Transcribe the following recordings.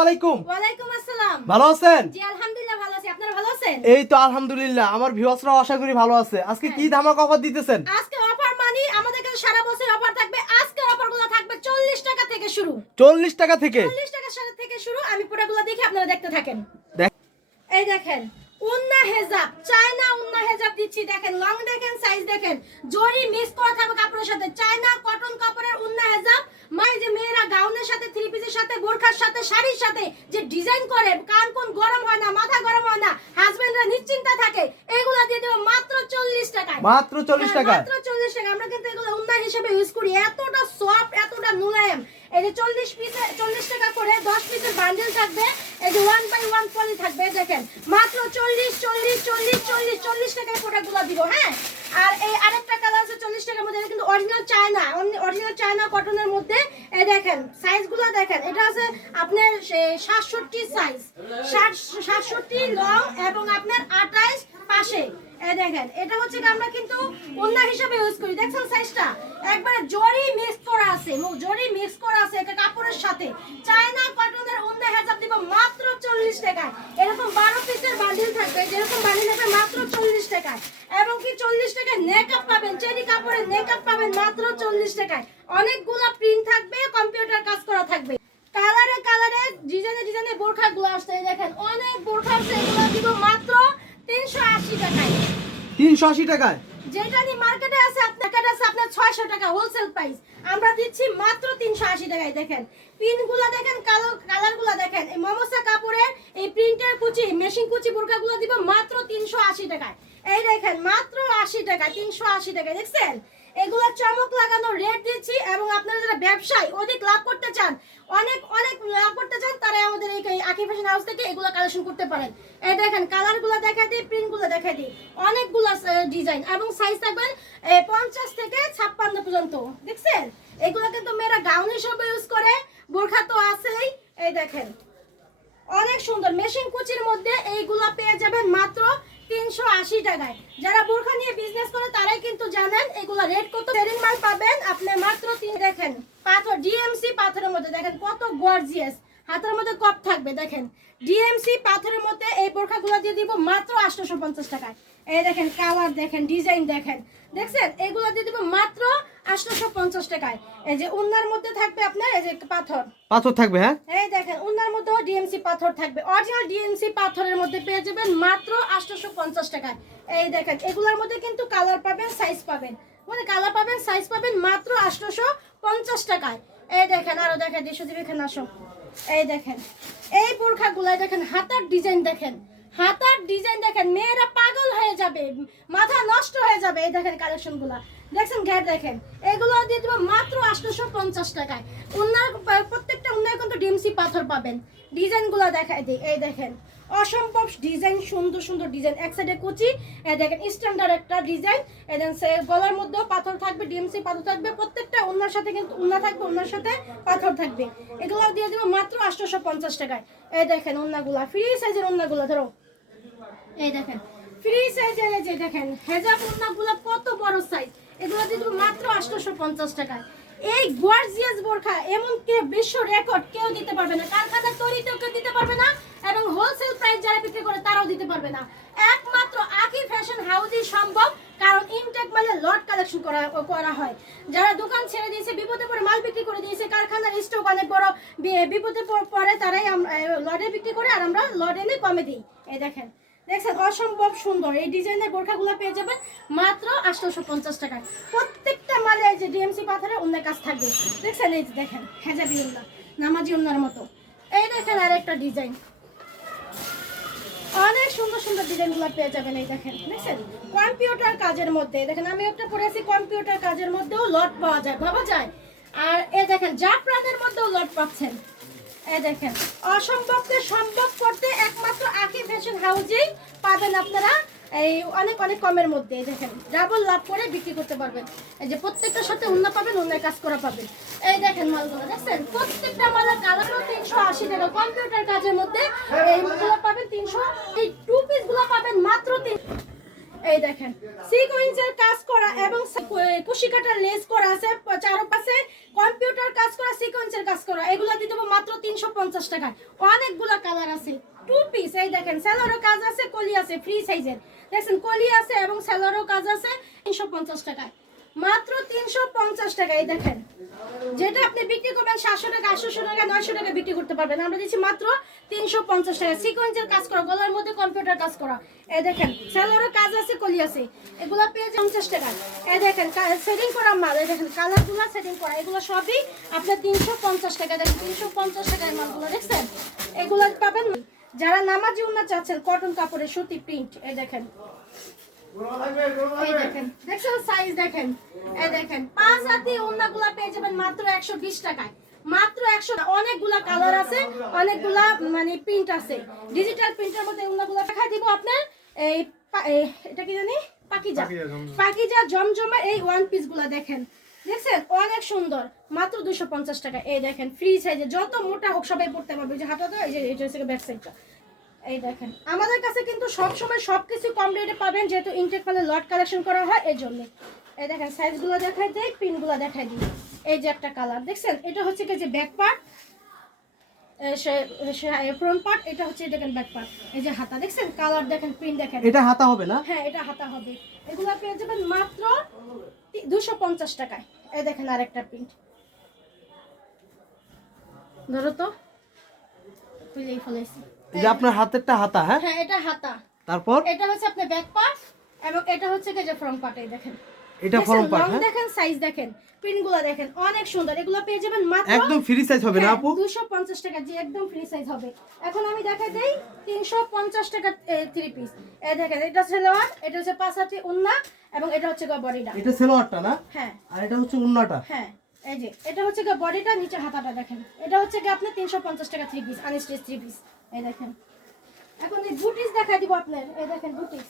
ওয়ালাইকুম আসসালাম। ভালো আছেন? জি আলহামদুলিল্লাহ ভালো আছি। আপনারা ভালো আছেন? এই তো আলহামদুলিল্লাহ, আমার ভিউয়ার্সরাও আশা করি ভালো আছে। আজকে কি ধামাকা অফার দিতেছেন? আজকে অফার মানে আমাদের কাছে সারা বছর অফার থাকবে। আজকের অফারগুলো থাকবে 40 টাকা থেকে শুরু। 40 টাকা থেকে 40 টাকা থেকে শুরু। আমি পুরোগুলো দেখি, আপনারা দেখতে থাকেন। দেখ। এই দেখেন উন্না হেজাব, চায়না উন্না হেজাব দিচ্ছি। দেখেন লং, দেখেন সাইজ, দেখেন জরি মিক্স করা থাকবে কাপড়ের সাথে। চায়না কটন কাপড়ের উন্না হেজাব। মানে যে মেয়েরা গাউনের সাথে, থ্রি পিসের সাথে, বোরখার সাথে, শাড়ির সাথে যে ডিজাইন করে, কান কোন গরম হয় না, মাথা গরম হয় না, হাজবেন্ডরা নিশ্চিন্তা থাকে, এগুলা দিয়ে দেব মাত্র 40 টাকায়। মাত্র 40 টাকা। মাত্র 40 টাকা। আমরা কিন্তু এগুলো উন্না হিসেবে ইউজ করি। এতটা সফট, এতটা মুলায়েম। এই যে 40 টাকা করে 10 পিসের বান্ডেল থাকবে। এই যে 1 বাই 1 পলি থাকবে। দেখেন মাত্র 40 টাকায় প্রোডাক্টগুলো দিব। হ্যাঁ, আর এই আরেকটা কালার আছে 40 টাকার মধ্যে, কিন্তু অরিজিনাল চায়না কটনের মধ্যে। এই দেখেন সাইজগুলো দেখেন, এটা আছে আপনার 67 সাইজ, 67 লং এবং আপনার 28 পাশে। এই দেখেন এটা হচ্ছে আমরা কিন্তু ওন্না হিসেবে ইউজ করি। দেখছেন সাইজটা একবারে জরি মিক্স করা আছে, এটা কাপড়ের সাথে। চায়না কটনের ওন্না হেজাব দিব মাত্র 40 টাকায়। এরকম 12 পিসের বান্ডিল থাকবে, যেরকম বান্ডিল থাকবে মাত্র 40 টাকায়। এবং কি 40 টাকায় নেকআপ পাবেন, চেরি কাপড়ের নেকআপ পাবেন মাত্র 40 টাকায়। অনেকগুলো প্রিন্ট থাকবে, কম্পিউটার কাজ করা থাকবে। কালারে ডিজাইনে বোরখাগুলো আসছে। দেখেন অনেক বোরখা আছে, এগুলো দিব মাত্র 380 টাকায়। 380 টাকায়। যেটা নি মার্কেটে আছে আপনার 600 টাকা হোলসেল প্রাইস, আমরা দিচ্ছি মাত্র 380 টাকায়। দেখেন পিনগুলো দেখেন, কালারগুলো দেখেন। এই মমসা কাপড়ের এই প্রিন্টের কুচি, মেশিন কুচি বোরখাগুলো দিব মাত্র 380 টাকায়। এই দেখেন মাত্র 80 টাকা, 380 টাকায়। দেখছেন এগুলো চমক লাগানো রেট দিচ্ছি। এবং আপনারা যারা ব্যবসায় অধিক লাভ করতে চান, অনেক লাভ করতে চান, তারা আমাদের এই আকি ফ্যাশন হাউস থেকে এগুলো কালেকশন করতে পারেন। এই দেখেন কালারগুলো দেখাই দিই, প্রিন্টগুলো দেখাই দিই। অনেকগুলো ডিজাইন এবং সাইজ থাকবেন 50 থেকে 56 পর্যন্ত। দেখছেন এগুলো কিন্তু মেয়েরা গাউন হিসেবে ইউজ করে, বোরখা তো আছেই। এই দেখেন অনেক সুন্দর মেশিন কুচির মধ্যে এইগুলা পেয়ে যাবেন মাত্র 380 টাকায়। যারা বোরখা নিয়ে বিজনেস করে তারাই কিন্তু জানেন এগুলা রেট কত। সেরিং মাল পাবেন আপনি মাত্র দেখেন পাথর, ডিএমসি পাথরের মধ্যে দেখেন কত গর্জিয়াস। হাতের মধ্যে কপ থাকবে। দেখেন ডিএমসি পাথরের মধ্যে এই বোরখাগুলো দিয়ে দিব মাত্র 850 টাকায়। এই দেখেন কালার দেখেন, ডিজাইন দেখেন। দেখছেন এগুলো দিয়ে দিব মাত্র 850 টাকায়। এই যে উন্নার মধ্যে থাকবে আপনার এই যে পাথর থাকবে। হ্যাঁ, এই দেখেন উন্নার মধ্যে ডিএমসি পাথর থাকবে। অরিজিনাল ডিএমসি পাথরের মধ্যে পেয়ে যাবেন মাত্র 850 টাকায়। এই দেখেন এগুলোর মধ্যে কিন্তু কালার পাবেন, সাইজ পাবেন, মানে কালার পাবেন, সাইজ পাবেন মাত্র 850 টাকায়। এই দেখেন আরো দেখেন, দেশজীবী এখানে আসো। এই দেখেন এই বোরখাগুলো দেখেন, হাতার ডিজাইন দেখেন, মেয়েরা পাগল হয়ে যাবে, মাথা নষ্ট হয়ে যাবে। এই দেখেন কালেকশনগুলো দেখছেন, ঘের দেখেন। এগুলো দিয়ে দেবো মাত্র 850 টাকায়। প্রত্যেকটা উন্নয় কিন্তু ডিএমসি পাথর পাবেন। ডিজাইনগুলো দেখাই দিই। এই দেখেন অসম্ভব ডিজাইন, সুন্দর ডিজাইন। এক সাইডে কুচি, দেখেন স্ট্যান্ডার্ড একটা ডিজাইন। গলার মধ্যেও পাথর থাকবে, ডিএমসি পাথর থাকবে। প্রত্যেকটা উন্নার সাথে কিন্তু উন্না থাকবে, উন্নার সাথে পাথর থাকবে। এগুলো দিয়ে দেবো মাত্র 850 টাকায়। এই দেখেন উন্নাগুলা, ফ্রি সাইজের উন্নাগুলা ধরো। এই দেখেন ফ্রি সাইজের, এই যে দেখেন হেজাব উন্নাগুলা কত বড় সাইজ। এগুলো দিয়ে দেবো মাত্র 850 টাকায়। এই গর্জিয়াস বোরখা এমন কে বিশ্ব রেকর্ড কেউ দিতে পারবে না, কারখানা তৈরিতেও কেউ দিতে পারবে না, এবং হোলসেল প্রাইস যারা বিক্রি করে তারাও দিতে পারবে না। একমাত্র আকি ফ্যাশন হাউসই সম্ভব, কারণ ইনটেক মালে লট কালেকশন করা হয়। যারা দোকান ছেড়ে দিয়েছে, বিপদে পড়ে মাল বিক্রি করে দিয়েছে, কারখানার স্টক অনেক বড়, বিপদে পড়ে তারাই লটে বিক্রি করে, আর আমরা লট এনে কমে দিই। এই দেখেন দেখছেন অসম্ভব সুন্দর এই ডিজাইনের বোরখাগুলো পেয়ে যাবেন মাত্র 850 টাকায়। প্রত্যেকটা মালে এই যে ডিএমসি পাথরে অন্য কাজ থাকবে। দেখছেন এই যে দেখেন হেজাবি উন্না, নামাজি উন্নার মতো। এই দেখেন আরেকটা ডিজাইন, অনেক সুন্দর ডিজাইনগুলো পেয়ে যাবেন। এই দেখেন দেখছেন কম্পিউটার কাজের মধ্যে। দেখেন আমি একটা পরেছি কম্পিউটার কাজের মধ্যেও লট পাওয়া যায়, ভাবা যায়। আর এই দেখেন জাফরানের মধ্যেও লট পাচ্ছেন। এই দেখেন অসম্ভবকে সম্ভব করতে একমাত্র আকি ফ্যাশন হাউসেই পাবেন আপনারা, এই অনেক কমের মধ্যে। দেখেন ডাবল লাভ করে বিক্রি করতে পারবেন। এই যে প্রত্যেকটার সাথে উন্না পাবেন, উন্নায় কাজ করা পাবেন। এই দেখেন মালগুলো দেখছেন, প্রত্যেকটা মালের কালারও 380 টাকা। কম্পিউটার কাজের মধ্যে এইগুলো পাবেন 300। এই টু পিস গুলো পাবেন মাত্র 300। এই দেখেন সিকোয়েন্সের কাজ করা এবং কুশি কাটার লেস করা আছে, চারপাশে কম্পিউটার কাজ করা, সিকোয়েন্সের কাজ করা, এগুলা দিয়ে দেবো মাত্র 350 টাকায়। অনেকগুলা কালার আছে, 2 পিস। এই দেখেন সেলোরও কাজ আছে, কলি আছে, ফ্রি সাইজের দেখছেন, কলি আছে এবং সেলোরও কাজ আছে, 350 টাকায়, মাত্র 350 টাকা। এই দেখেন যেটা আপনি বিক্রি করবেন 700 টাকা, 800 টাকা, 900 টাকা বিক্রি করতে পারবেন, আমরা দিচ্ছি মাত্র 350 টাকা। সিকোয়েন্সের কাজ করা, গলার মধ্যে কম্পিউটার কাজ করা। এই দেখেন সেলোরও কাজ আছে, কলি আছে, এগুলা পেয়ে 50 টাকা। এই দেখেন সেটিং করা মাল, এই দেখেন কালারগুলো সেটিং করা, এগুলো সবই আপনার 350 টাকা। দেখেন 350 টাকায় মালগুলো দেখছেন, এগুলো পাবেন। যারা নামাজি উন্না চাচ্ছেন কটন কাপড়ের সুতি প্রিন্ট, এই দেখেন, এই দেখেন দেখছেন সাইজ দেখেন, এই দেখেন 5 হাতি ওন্নাগুলা পেয়ে যাবেন মাত্র 120 টাকায়, মাত্র 100। অনেকগুলা কালার আছে, অনেকগুলা মানে প্রিন্ট আছে, ডিজিটাল প্রিন্টের মধ্যে ওন্নাগুলা দেখাই দিব আপনার। এটা কি জানি, পাকিজা জমজমা এই ওয়ান পিস গুলা দেখেন, দেখছেন অনেক সুন্দর, মাত্র 250 টাকা। এই দেখেন ফ্রি সাইজে, যত মোটা হোক সবাই পড়তে পারবে। যে হাতাটা, এই যে এটা হচ্ছে ব্যাক সাইডটা। এই দেখেন আমাদের কাছে কিন্তু সব সময় সবকিছু কম রেটে পাবেন, যেহেতু ইনটেক মালে লট কালেকশন করা হয় এই জন্য। এই দেখেন সাইজগুলো দেখাই দেই, পিনগুলো দেখাই দিই। এই যে একটা কালার দেখছেন, এটা হচ্ছে কি যে ব্যাক পার্ট, ফ্রন্ট পার্ট, এটা হচ্ছে দেখেন ব্যাক পার্ট। এই যে হাতা দেখছেন, কালার দেখেন, প্রিন্ট দেখেন, এটা হাতা হবে না? হ্যাঁ এটা হাতা হবে। এগুলো পেয়ে যাবেন মাত্র 250 টাকায়। এই দেখেন আরেকটা প্রিন্ট, ধরো তো, তুলেই ফেলেছি। এই যে আপনার হাতেরটা হাতা, হ্যাঁ হ্যাঁ এটা হাতা, তারপর এটা হচ্ছে আপনার ব্যাক পার্ট এবং এটা হচ্ছে কি যে ফ্রন্ট পার্ট। এই দেখেন এটা ফ্রন্ট পার্ট, লং হ্যাঁ দেখেন, সাইজ দেখেন, প্রিন্টগুলো দেখেন অনেক সুন্দর। এগুলো পেয়ে যাবেন মাত্র একদম ফ্রি সাইজ হবে না আপু? 250 টাকা, জি একদম ফ্রি সাইজ হবে। এখন আমি দেখাই দেই 350 টাকা 3 পিস। এই দেখেন এটা সেলোয়ার, এটা হচ্ছে 5 হাতি ওন্না এবং এটা হচ্ছে বডিটা। এটা সেলোয়ারটা না? হ্যাঁ আর এটা হচ্ছে ওন্নাটা। হ্যাঁ এই যে এটা হচ্ছে বডিটা, নিচে হাতাটা দেখেন। এটা হচ্ছে কি আপনি 350 টাকা 3 পিস, আনস্টিচ 3 পিস। এই দেখেন এখন এই বুটিস দেখাই দিব আপনার। এই দেখেন বুটিস,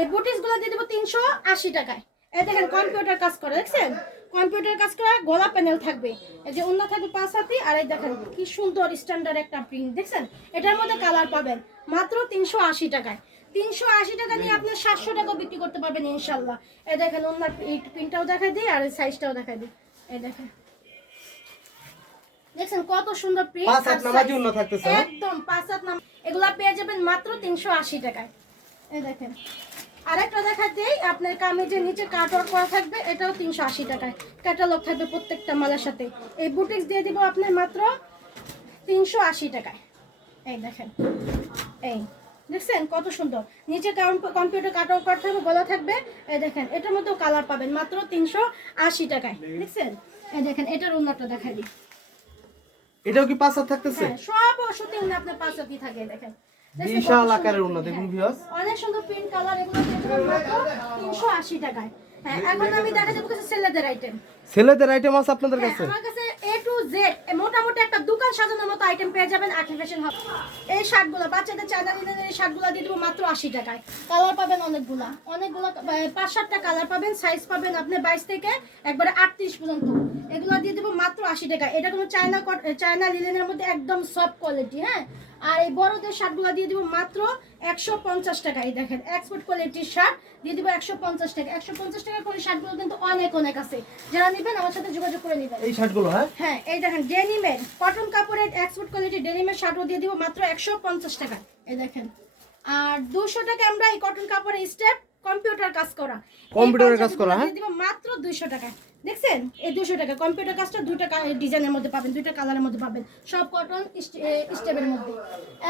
এই বুটিসগুলো দিয়ে দেব 380 টাকায়। এই দেখেন কম্পিউটার কাজ করে, দেখছেন কম্পিউটার কাজ করা, গলা প্যানেল থাকবে, এই যে ওন্না থাকবে 5 হাতি। আর এই দেখেন কি সুন্দর স্ট্যান্ডার্ড একটা প্রিন্ট দেখছেন, এটার মধ্যে কালার পাবেন মাত্র 380 টাকায়। 380 টাকা নিয়ে আপনি 700 টাকা বিক্রি করতে পারবেন ইনশাআল্লাহ। এই দেখেন ওন্নার প্রিন্টটাও দেখাই দিই আর এই সাইজটাও দেখাই দিই। এই দেখেন দেখছেন কত সুন্দর প্রিন্ট, 5 হাত নামাজি ওন্না থাকতেছে, হ্যাঁ? একদম 5 হাত নাম। এগুলা পেয়ে যাবেন মাত্র 380 টাকায়। এই দেখেন আরেকটা দেখা দেই, আপনার কামিজের নিচে কাটওয়ার্ক করা থাকবে, এটাও 380 টাকায়, ক্যাটালগ থাকবে প্রত্যেকটা মালের সাথে। এই বুটিক্স দিয়ে দিব আপনার মাত্র 380 টাকায়। এই দেখেন, এই দেখছেন কত সুন্দর, নিচে কম্পিউটার কাটওয়ার্ক করা থাকবে, গলা থাকবে। এই দেখেন এটার মধ্যেও কালার পাবেন মাত্র 380 টাকায়, দেখছেন। এই দেখেন এটার উন্নতটা দেখাই দিই। এটাও কি 5 হাত থাকতেছে? হ্যাঁ সব শুটিং না আপনার 5 হাতি থাকে। দেখেন বিশাল আকারের ওন্না দেখুন ভিউয়ার্স, অনেক সুন্দর প্রিন্ট কালার, এগুলো মাত্র 380 টাকায়। হ্যাঁ এখন আমি দেখা যাবো কিছু ছেলেদের আইটেম। ছেলেদের আইটেম আছে আপনাদের হ্যাঁ, কাছে? আমার কাছে A to Z মোটামুটি একটা দোকান সাজানোর মতো আইটেম পেয়ে যাবেন আঁখি ফ্যাশন হাউস। এই শার্টগুলো বাচ্চাদের চাঁদা দিনের এই শার্টগুলো দিয়ে দেবো মাত্র 80 টাকায়। কালার পাবেন অনেকগুলা 5-7টা কালার পাবেন, সাইজ পাবেন আপনি 22 থেকে একবারে 38 পর্যন্ত। এগুলো দিয়ে দেবো মাত্র 80 টাকা। এটা কোনো চায়না লিনেনের মধ্যে একদম সফট কোয়ালিটি, হ্যাঁ। আর এই বড়দের শার্টগুলো দিয়ে দিব মাত্র 150 টাকা। এই দেখেন এক্সপোর্ট কোয়ালিটির শার্ট দিয়ে দিব 150 টাকা। 150 টাকা করে শার্টগুলো কিন্তু অনেক আছে, যারা নেবেন আমার সাথে যোগাযোগ করে নেবেন। এই শার্টগুলো, হ্যাঁ হ্যাঁ এই দেখেন ডেনিমের কটন কাপড়ের এক্সপোর্ট কোয়ালিটির ডেনিমের শার্টও দিয়ে দিব মাত্র 150 টাকা। এই দেখেন আর 200 টাকা আমরা এই কটন কাপড়ের স্টেপ কম্পিউটার কাজ করা, কম্পিউটারের কাজ করা, হ্যাঁ দিয়ে দিব মাত্র 200 টাকা। দেখছেন এই 200 টাকা কম্পিউটার কাজটা, দুইটা ডিজাইনের মধ্যে পাবেন, দুইটা কালারের মধ্যে পাবেন, সব কটন স্টেপের মধ্যে।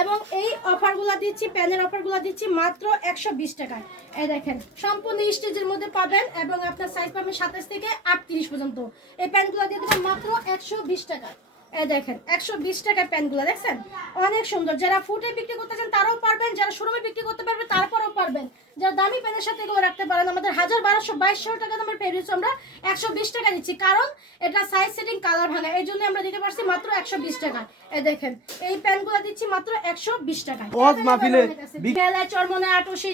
এবং এই অফারগুলো দিচ্ছি, প্যানের অফারগুলো দিচ্ছি মাত্র 120 টাকায়। এই দেখেন সম্পূর্ণ স্টেজের মধ্যে পাবেন এবং আপনার সাইজ পাবেন 27 থেকে 38 পর্যন্ত। এই প্যান্টগুলো দিয়ে দেবেন মাত্র 120 টাকা। এই দেখেন 120 টাকায় প্যান্টগুলো দেখছেন অনেক সুন্দর। যারা ফুটে বিক্রি করতে চান তারাও পারবেন, যারা শোরুমে বিক্রি করতে পারবে তারপরেও পারবেন। যারা দামি প্যানের সাথে এগুলো রাখতে পারেন, আমাদের 1200-2200 টাকা দামের পেরিস আমরা 120 টাকা দিচ্ছি, কারণ এটা সাইজ সেটিং কালার ভাঙা, এই জন্য আমরা দিতে পারছি মাত্র 120 টাকা। এই দেখেন এই প্যান্টগুলো দিচ্ছি মাত্র 120 টাকা। ওয়াজ মাহফিলে মেলায়, চরমনে, আটশি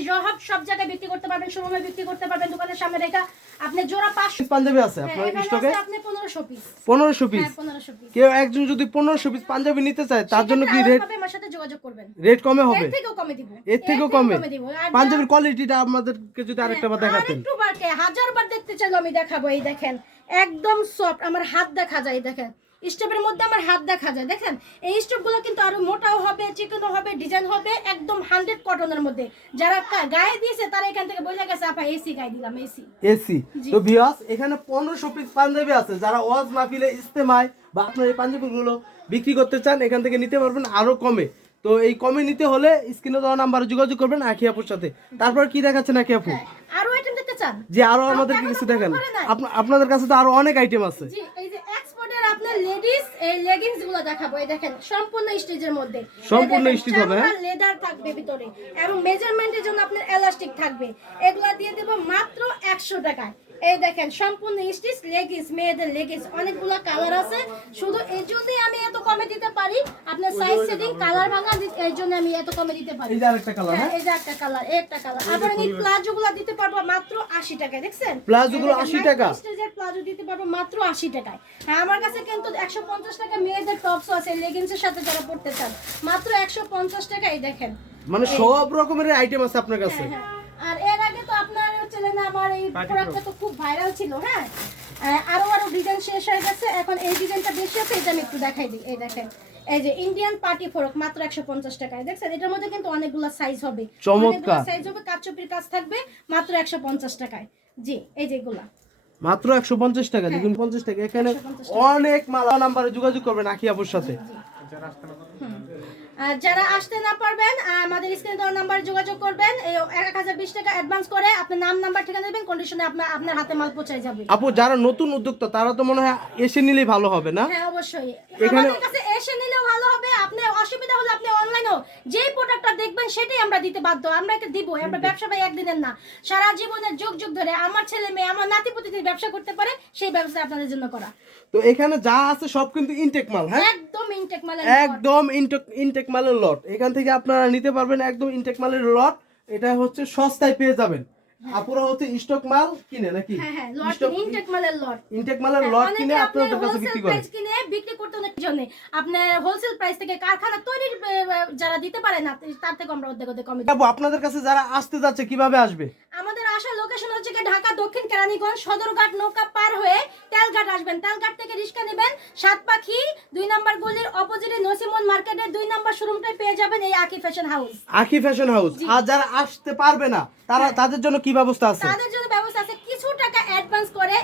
সব জায়গায় বিক্রি করতে পারবেন, শোরুমে বিক্রি করতে পারবেন, দোকানের সামনে রেখা। আপনি জোড়া 500 পাঞ্জাবি আছে আপনার স্টকে? আপনি 1500 পিস। 1500 পিস। হ্যাঁ 1500 পিস। কেউ একজন যদি 1500 পিস পাঞ্জাবি নিতে চায় তার জন্য কি রেট? আমার সাথে যোগাযোগ করবেন। রেট কমে হবে, এর থেকেও কমে দিব, এর থেকেও কমে। দিব। আর পাঞ্জাবির কোয়ালিটিটা আমাদেরকে যদি আরেকটা বার দেখাতেন। আরেকটু বারকে হাজারবার দেখতে চাইলে আমি দেখাবো। এই দেখেন একদম সফট, আমার হাত দেখা যায়। দেখেন স্টেপের মধ্যে আমার হাত দেখা যায়। দেখেন এই স্টেপগুলো কিন্তু আরো মোটাও হবে, চিকনও হবে, ডিজাইন হবে, একদম 100 কটনের মধ্যে। যারা গায়ে দিয়েছে তারা এখান থেকে বোঝা গেছে আপা এসি গায়ে দিলাম, এসি। এসি। তো ভিউয়ার্স এখানে 1500 পিস পাঞ্জাবি আছে, যারা ওয়াজ মাহফিলে ইস্তেমায় বা আপনার এই পাঞ্জাবিগুলো বিক্রি করতে চান এখান থেকে নিতে পারবেন আরো কমে। তো এই কমে নিতে হলে স্ক্রিনে দেওয়া নাম্বারে যোগাযোগ করবেন আখি আপুর সাথে। তারপর কি দেখাচ্ছেন আখি আপু? আরো আইটেম দেখতে চান? যে আরো আমাদেরকে কিছু দেখেন, আপনাদের কাছে তো আরো অনেক আইটেম আছে। জি এই যে এক্সপোর্টের আপনার লেডিস এই লেগিংস গুলো দেখাবো। এই দেখেন সম্পূর্ণ স্টিচের মধ্যে, সম্পূর্ণ স্টিচ হবে, হ্যাঁ লেদার থাকবে ভিতরে এবং মেজারমেন্টের জন্য আপনার এলাস্টিক থাকবে। এগুলা দিয়ে দেব মাত্র 100 টাকায়। এই দেখেন সম্পূর্ণ স্টিচ লেগিংস, মেয়েদের লেগিংস, অনেকগুলো কালার আছে। শুধু এই যদি আমি এত কমে দিতে পারি, আপনার সাইজ সেটিং কালার ভাঙা, এই জন্য আমি এত কমে দিতে পারি। এই যে আরেকটা কালার, হ্যাঁ এই যে একটা কালার, একটা কালার। আবার এই প্লাজো গুলো দিতে পারবো মাত্র 80 টাকায়। দেখছেন প্লাজো গুলো 80 টাকা, স্টেজের প্লাজো দিতে পারবো মাত্র 80 টাকায়। হ্যাঁ আমার কাছে কিন্তু 150 টাকা মেয়েদের টপসও আছে লেগিংস এর সাথে, যারা পড়তে চান মাত্র 150 টাকা। এই দেখেন মানে সব রকমের আইটেম আছে আপনার কাছে। হ্যাঁ, আর এর আগে তো আপনার চ্যানেলে না আমার এই প্রোডাক্টটা তো খুব ভাইরাল ছিল। হ্যাঁ আরো ডিজাইন শেষ হয়ে গেছে, এখন এই ডিজাইনটা বেশি আছে, এটা আমি একটু দেখাই দিই। এই দেখেন এই যে ইন্ডিয়ান পার্টি ফ্রক মাত্র 150 টাকায়। দেখছেন এটার মধ্যে কিন্তু অনেকগুলো সাইজ হবে, চমৎকার সাইজ হবে, কাচচুপির কাজ থাকবে মাত্র 150 টাকায়। জি এই যেগুলা মাত্র 150 টাকা। দেখুন 50 টাকা, এখানে অনেক মাল। নাম্বারে যোগাযোগ করবেন আখি আপুর সাথে। যারা আসতে না পারবেন আমাদের স্ক্রিনে দেওয়া নাম্বারে যোগাযোগ করবেন। 1020 টাকা অ্যাডভান্স করে আপনার নাম নাম্বার ঠিকানা দেবেন, কন্ডিশনে আপনার হাতে মাল পৌঁছে যাবে। আপু যারা নতুন উদ্যোক্তা তারা তো মনে হয় এসে নিলেই ভালো হবে না? হ্যাঁ অবশ্যই এখানে আমাদের কাছে এসে নিলেও ভালো হবে। আপনি অসুবিধা হলে আপনি অনলাইনেও যেই প্রোডাক্টটা দেখবেন সেটাই আমরা দিতে বাধ্য। আমরা এটা দিব, আমরা ব্যবসা ভাই একদিনের না, সারা জীবনের যুগ যুগ ধরে আমার ছেলে মেয়ে আমার নাতি প্রতিদিন ব্যবসা করতে পারে, সেই ব্যবসা আপনাদের জন্য করা। তো এখানে যা আছে সব কিন্তু ইনটেক মাল, হ্যাঁ একদম ইনটেক মাল, একদম ইনটেক মালের লট। এখান থেকে আপনারা নিতে পারবেন একদম ইনটেক মালের লট। এটা হচ্ছে সস্তায় পেয়ে যাবেন। আপুরা হচ্ছে স্টক মাল কিনে নাকি? হ্যাঁ হ্যাঁ লট, ইনটেক মালের লট, ইনটেক মালের লট কিনে আপনাদের কাছে বিক্রি করে। কিনে বিক্রি করতে অনেক জন্য আপনার হোলসেল প্রাইস থেকে কারখানা তৈরির যারা দিতে পারে না তার থেকে আমরা অর্ধেক কমে দিই। আপু আপনাদের কাছে যারা আসতে যাচ্ছে কিভাবে আসবে? আমাদের আসার লোকেশন হচ্ছে কি ঢাকা দক্ষিণ কেরানীগঞ্জ সদরঘাট নৌকা পার হয়ে তেলঘাট আসবেন। তেলঘাট থেকে রিক্সা নেবেন, সাতপাখি 2 নাম্বার গলির অপোজিটে নসিমন মার্কেটের 2 নাম্বার শোরুমটাই পেয়ে যাবেন এই আকি ফ্যাশন হাউস। আকি ফ্যাশন হাউস। আর যারা আসতে পারবে না তাদের জন্য কি ব্যবস্থা আছে? তাদের জন্য ব্যবস্থা আছে, কিছু টাকা অ্যাডভান্স করে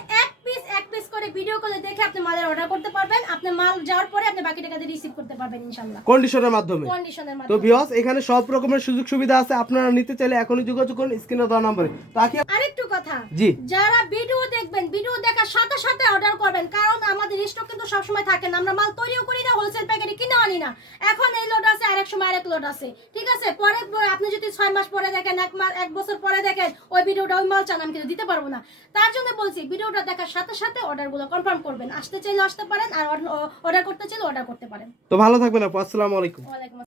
এক পিস করে ভিডিও কলে দেখে আপনি মালের অর্ডার করতে পারবেন। আপনি মাল যাওয়ার পরে আপনি বাকি টাকা দিয়ে রিসিভ করতে পারবেন ইনশাআল্লাহ কন্ডিশনের মাধ্যমে। কন্ডিশনের তো মাধ্যমে। ভিউয়ার্স এখানে সব রকমের সুযোগ সুবিধা আছে, আপনারা নিতে চাইলে এখনই যোগাযোগ করুন স্ক্রিনে দেওয়া নম্বরে। তো আকি আরেকটু কথা, জি যারা ভিডিও দেখবেন ভিডিও দেখার সাথে সাথে অর্ডার করবেন, কারণ আমাদের স্টক কিন্তু সব সময় থাকে না, আমরা মাল তৈরিও করি না, হোলসেল প্যাকেটে কিনে আনি না। এখন এই লোড আছে আরেক সময় আরেক লোড আছে, ঠিক আছে? পরে আপনি যদি 6 মাস পরে দেখেন, 1 বছর পরে দেখেন ওই ভিডিওটা ওই মাল চান, আমি কিন্তু দিতে পারবো না। তার জন্য বলছি ভিডিওটা দেখার সাথে সাথে অর্ডারগুলো কনফার্ম করবেন। আসতে চাইলে আসতে পারেন, আর অর্ডার করতে চাইলে অর্ডার করতে পারেন। তো ভালো থাকবেন আপু, আসসালামু আলাইকুম। ওয়ালাইকুম